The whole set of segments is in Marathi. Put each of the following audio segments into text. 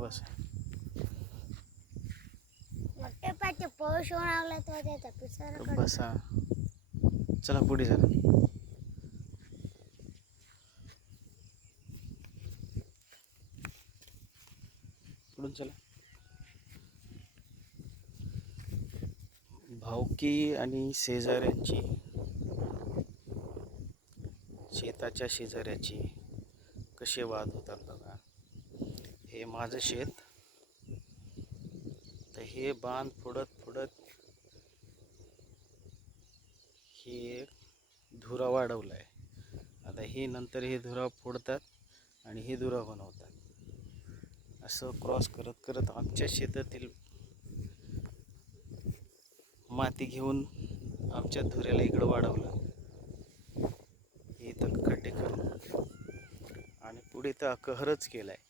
बस. मोठे पाते पाऊस होऊन लागला तो त्याचा पिसारा गप काढून. बसा. चला पुढे चला. पुढून चला. भावकी आणि शेजाऱ्यांची. शेताच्या शेजाऱ्याची. कसे वाद होतात बघा. हे माझं शेत. तर हे बांध फोडत फोडत हे धुरा वाढवला आहे. आता हे नंतर हे धुरा फोडतात आणि हे धुरा बनवतात. असं क्रॉस करत करत आमच्या शेतातील माती घेऊन आमच्या धुऱ्याला इकडं वाढवलं. हे इथं खड्डे करून. आणि पुढे तर कहरच केला आहे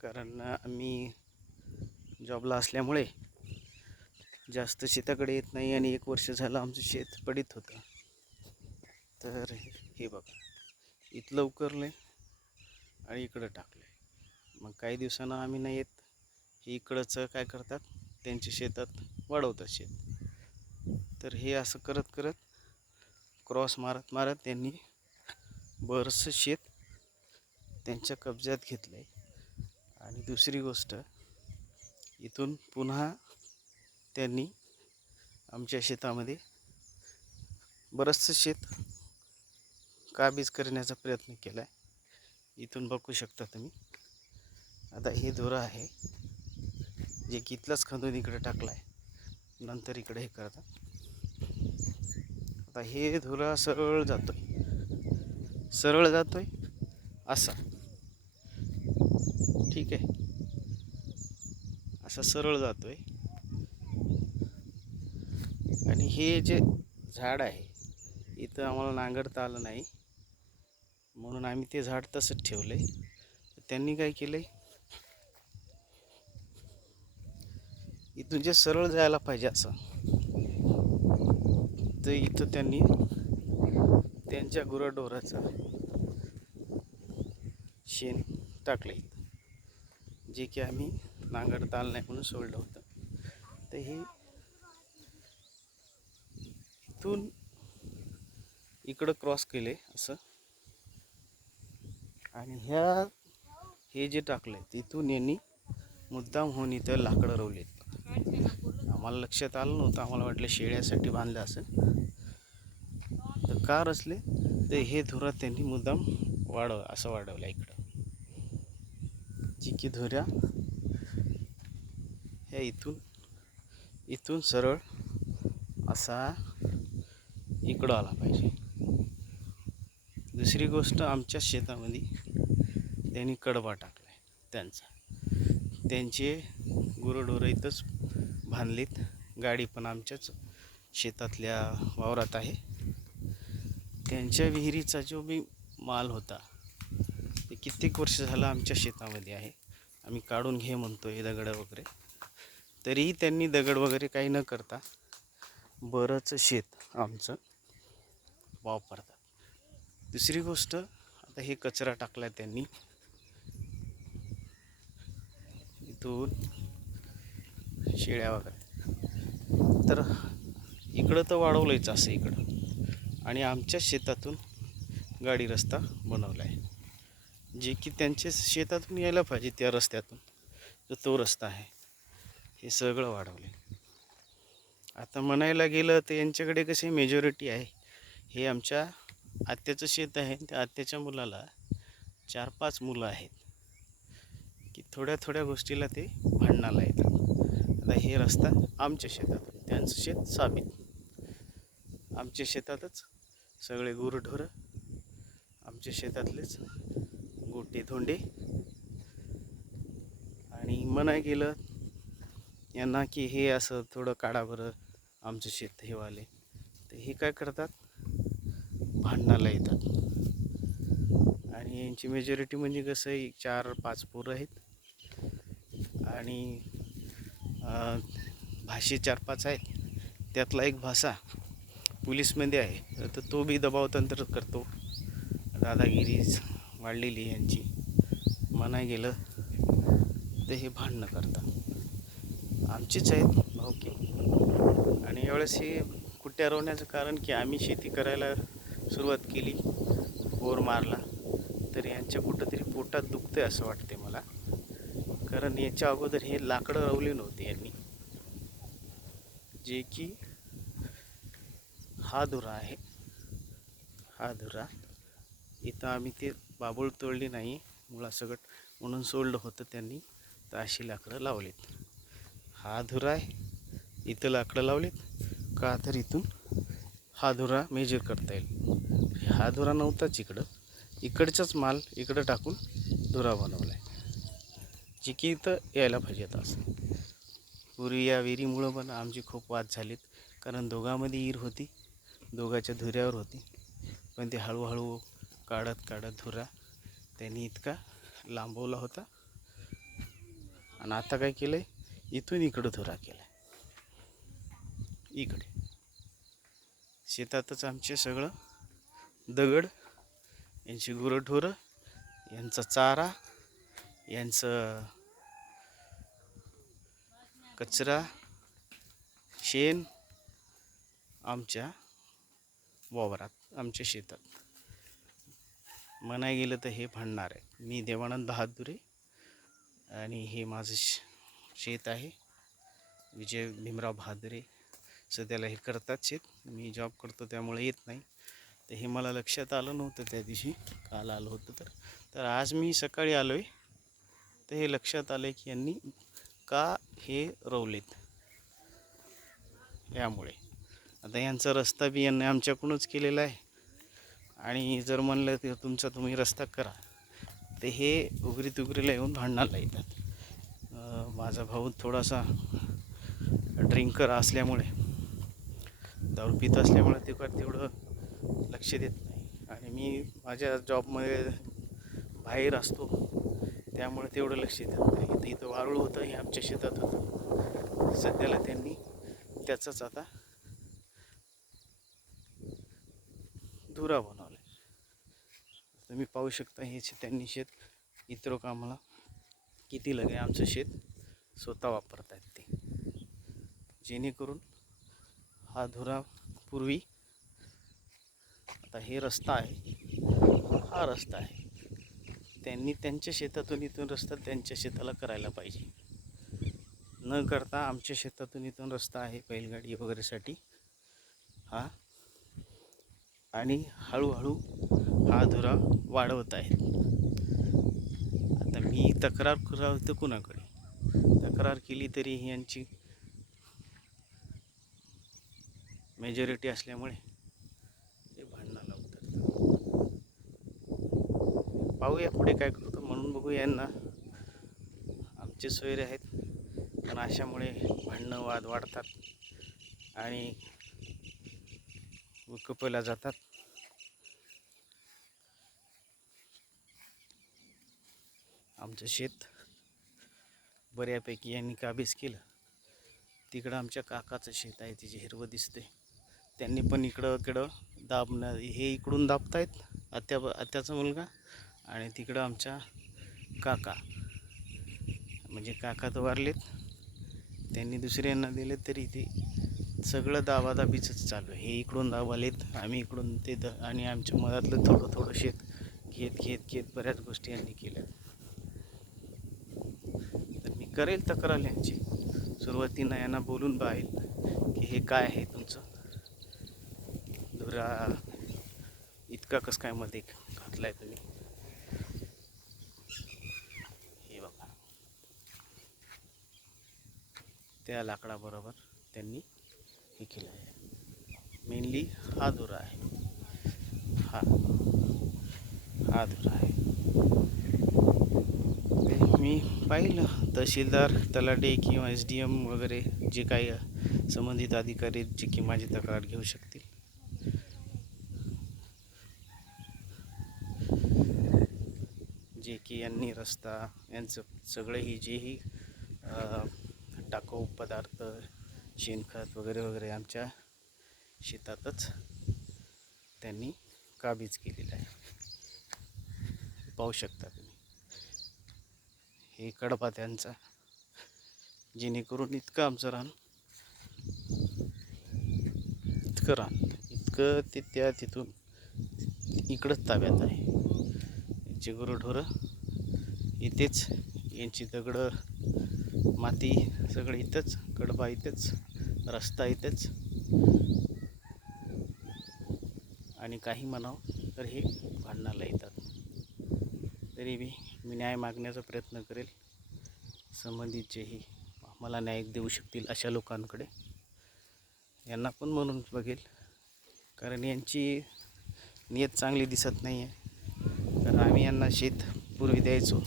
कारण आम्ही जॉबला असल्यामुळे जास्त शेताकडे येत नाही आणि एक वर्ष झालं आमचं शेत पडीत होतं. तर हे बघा इथलं उकरलं आणि इकडं टाकलं मग काही दिवसानं आम्ही नाही येत. हे इकडचं काय करतात त्यांच्या शेतात वाढवतात शेत. तर हे असं करत करत क्रॉस मारत मारत त्यांनी बरंचसं शेत त्यांच्या कब्जात घेतलं आहे आणि दुसरी गोष्ट इथून पुन्हा त्यांनी आमच्या शेतामध्ये बरंचसं शेत काबीज करण्याचा प्रयत्न केला आहे. इथून बघू शकता तुम्ही. आता हे धुरं आहे जे की इथलाच खंदून इकडे टाकला आहे. नंतर इकडे हे करतात. आता हे धुरा सरळ जातोय. सरळ जातो आहे असा. ठीक आहे. असा सरळ जातोय. आणि हे जे झाड आहे इथं आम्हाला नांगरता आलं नाही. म्हणून आम्ही ते झाड तसंच ठेवलं. आहे त्यांनी काय केलं आहे इथून जे सरळ जायला पाहिजे असं तर इथं त्यांनी त्यांच्या गुराढोराचं शेण टाकलं इथं जे की आम्ही नांगरता आलं नाही म्हणून सोडलं होतं. तर हे इथून इकडं क्रॉस केले असं. आणि ह्या हे जे टाकलंय तिथून यांनी मुद्दाम होऊन इथं लाकडं रवलेत. आम्हाला लक्षात आलं नव्हतं आम्हाला वाटलं शेळ्यासाठी बांधलं असं तर का रचले तर हे धुरात त्यांनी मुद्दाम वाढव असं वाढवलं इकडं. चिकी की धुऱ्या. ह्या इथून इथून सरळ असा इकडं आला पाहिजे. दुसरी गोष्ट आमच्या शेतामध्ये त्यांनी कडबा टाकला आहे त्यांचा. त्यांचे गुरंढोरं इथंच बांधलीत. गाडी पण आमच्याच शेतातल्या वावरात आहे. त्यांच्या विहिरीचा जो बी माल होता कित्येक वर्ष झालं आमच्या शेतामध्ये आहे. आम्ही काढून घे म्हणतो हे दगड वगैरे. तरीही त्यांनी दगड वगैरे काही न करता बरंच शेत आमचं वापरतात. दुसरी गोष्ट आता हे कचरा टाकला त्यांनी. इथून शेळ्या वगैरे. तर इकडं तर वाढवलंच असं इकडं. आणि आमच्या शेतातून गाडी रस्ता बनवला आहे जे की त्यांच्या शेतातून यायला पाहिजे त्या रस्त्यातून. जो तो रस्ता आहे. हे सगळं वाढवले आता म्हणायला गेलं तर यांच्याकडे कशी मेजॉरिटी आहे. हे आमच्या आत्याचं शेत आहे. त्या आत्याच्या मुलाला चार पाच मुलं आहेत. की थोड्या थोड्या गोष्टीला ते भांडणाला येतात. आता हे रस्ता आमच्या शेतात त्यांचं शेत साबित. आमच्या शेतातच सगळे गुरढोरं आमच्या शेतातलेच मोठे धोंडे. आणि मनाय गेलं यांना की हे असं थोडं काढा बरं आमचं शेत हे वाले. तर हे काय करतात? भांडणाला येतात. आणि यांची मेजॉरिटी म्हणजे कसं आहे चार पाच पोरं आहेत. आणि भाषे चार पाच आहेत. त्यातला एक भाषा पोलीसमध्ये आहे. तर तो बी दबाव तंत्र करतो. दादागिरी वाढलेली यांची. म्हणाय गेलं ते हे भांडणं करतात. आमचीच आहेत भाऊकी आणि यावेळेस हे कुट्या रोवण्याचं कारण की आम्ही शेती करायला सुरुवात केली बोर मारला तर यांच्या कुठंतरी पोटात दुखतंय असं वाटते मला. कारण याच्या अगोदर हे लाकडं रवली नव्हती यांनी. जे की हा धुरा आहे. हा धुरा इथं आम्ही ते बाबूळ तोडली नाही मुळासकट म्हणून सोडलं होतं त्यांनी. तर अशी लाकडं लावलीत. हा धुरा आहे. इथं लाकडं लावलीत. का तर इथून हा धुरा मेजर करता येईल. हा धुरा नव्हताच इकडं. इकडचाच माल इकडं टाकून धुरा बनवला आहे जी की इथं यायला पाहिजे आता असं. पूर्वी या विहिरीमुळं पण आमची खूप वाद झालीत. कारण दोघांमध्ये ईर होती. दोघाच्या धुऱ्यावर होती. पण ते हळूहळू काढत काढत धुरा. त्यांनी इतका लांबवला होता. आणि आता काय केलं आहे इथून इकडं धुरा केला इकडे. शेतातच आमचे सगळं दगड यांची गुरंढोरं यांचा चारा यांचं कचरा शेण आमच्या वावरात आमच्या शेतात. म्हणाय गेलं तर हे भांडणार आहे. मी देवानंद बहादुरे आणि हे माझं शेत आहे. विजय भीमराव बहादुरे सध्याला हे करतात शेत. मी जॉब करतो त्यामुळे येत नाही. तर हे मला लक्षात आलं नव्हतं त्या दिवशी. काल आलं होतं तर. तर आज मी सकाळी आलो आहे तर हे लक्षात आलं की यांनी का हे रोवलेत. यामुळे. आता यांचा रस्ता बी यांनी आमच्याकडूनच केलेला आहे. आणि जर म्हणलं तर तुमचा तुम्ही रस्ता करा ते हे उघरी तुगरीला येऊन भांडणाला येतात. माझा भाऊ थोडासा ड्रिंकर असल्यामुळे दारू पित असल्यामुळे ते काय तेवढं लक्ष देत नाही. आणि मी माझ्या जॉबमध्ये बाहेर असतो त्यामुळे तेवढं लक्ष देत नाही. तर इथं वारुळ होतं हे आमच्या शेतात होतं. सध्याला त्यांनी त्याचाच आता धुरा बनवला तुम्ही पाहू शकता हे शे- त्यांनी शेत. इतर कामाला किती लगे आमचं शेत स्वतः वापरत आहेत ते. जेणेकरून हा धुरा पूर्वी आता हे रस्ता आहे. हा रस्ता आहे. त्यांनी त्यांच्या शेतातून इथून रस्ता त्यांच्या शेताला करायला पाहिजे. न करता आमच्या शेतातून इथून रस्ता आहे बैलगाडी वगैरेसाठी. हा आणि हळूहळू हा धुरा वाढवत आहेत आता मी तक्रार करावं कुणाकडे? तक्रार केली तरी यांची मेजॉरिटी असल्यामुळे ते भांडणाला लावतात पाहूया पुढे काय करतो म्हणून बघू यांना. आमचे सोयरे आहेत पण अशामुळे भांडणं वाद वाढतात. आणि व विकपला जातात. आमचं शेत बऱ्यापैकी यांनी काबीज केलं. तिकडं आमच्या काकाचं शेत आहे तिचे हिरवं दिसते त्यांनी पण इकडं इकडं दाबणं हे इकडून दाबतायत आत्या आत्याचा मुलगा आणि तिकडं आमच्या काका. म्हणजे काका तर वारलेत. त्यांनी दुसऱ्यांना दिले तरी ते सगळं दाबादाबीचंच चालू आहे. हे इकडून दाबालेत आम्ही इकडून ते द आणि आमच्या मधातलं थोडं थोडं शेत घेत घेत घेत बऱ्याच गोष्टी यांनी केल्या. तर मी करेल तक्रार यांची. सुरुवातीनं यांना बोलून पाहिल की हे काय आहे तुमचं? धुरा इतका कसं काय मध्ये घातलाय तुम्ही? हे बघा. त्या लाकडाबरोबर त्यांनी हे केलं आहे. मेनली हा दोरा आहे. हा. हा दोरा आहे. ते मी पाहिलं तहसीलदार तलाटे किंवा एस डी एम वगैरे जे काही संबंधित अधिकारी आहेत, जे की माझी तक्रार घेऊ शकतील. जे की यांनी रस्ता यांचं सगळंही जेही टाकाऊ पदार्थ शेणखत वगैरे वगैरे आमच्या शेतातच त्यांनी काबीज केलेलं आहे. पाहू शकता तुम्ही. हे कडपा त्यांचा जेणेकरून इतकं आमचं रान इतकं रान इतकं ते त्या तिथून इकडंच ताब्यात आहे. यांची गुरुढोरं इथेच यांची दगडं माती सगळं इथंच कडबा इथंच रस्ता इथेच. आणि काही म्हणावं तर हे भांडणाला येतात. तरी बी मी न्याय मागण्याचा प्रयत्न करेल. संबंधित जेही मला न्याय देऊ शकतील अशा लोकांकडे. यांना पण म्हणून बघेल. कारण यांची नियत चांगली दिसत नाही आहे कारण आम्ही यांना शेत पूर्वी द्यायचो.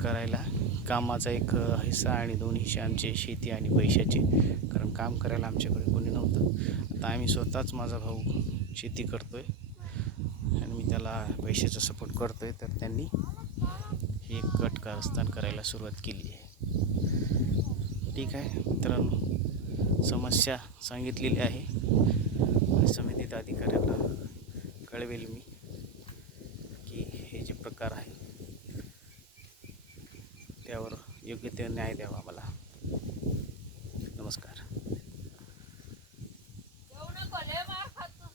करायला कामाचा एक हिस्सा आणि दोन हिस्से आमचे शेती आणि पैशाचे. कारण काम करायला आमच्याकडे कोणी नव्हतं. आता आम्ही स्वतःच माझा भाऊ शेती करतो आहे आणि मी त्याला पैशाचा सपोर्ट करतो आहे तर त्यांनी हे एक गट कारस्थान करायला सुरुवात केली आहे. ठीक आहे. मित्रांनो समस्या सांगितलेली आहे. समितीत अधिकाऱ्यांना कळवेल मी की हे जे प्रकार आहे त्यावर योग्य ते न्याय द्यावा मला नमस्कार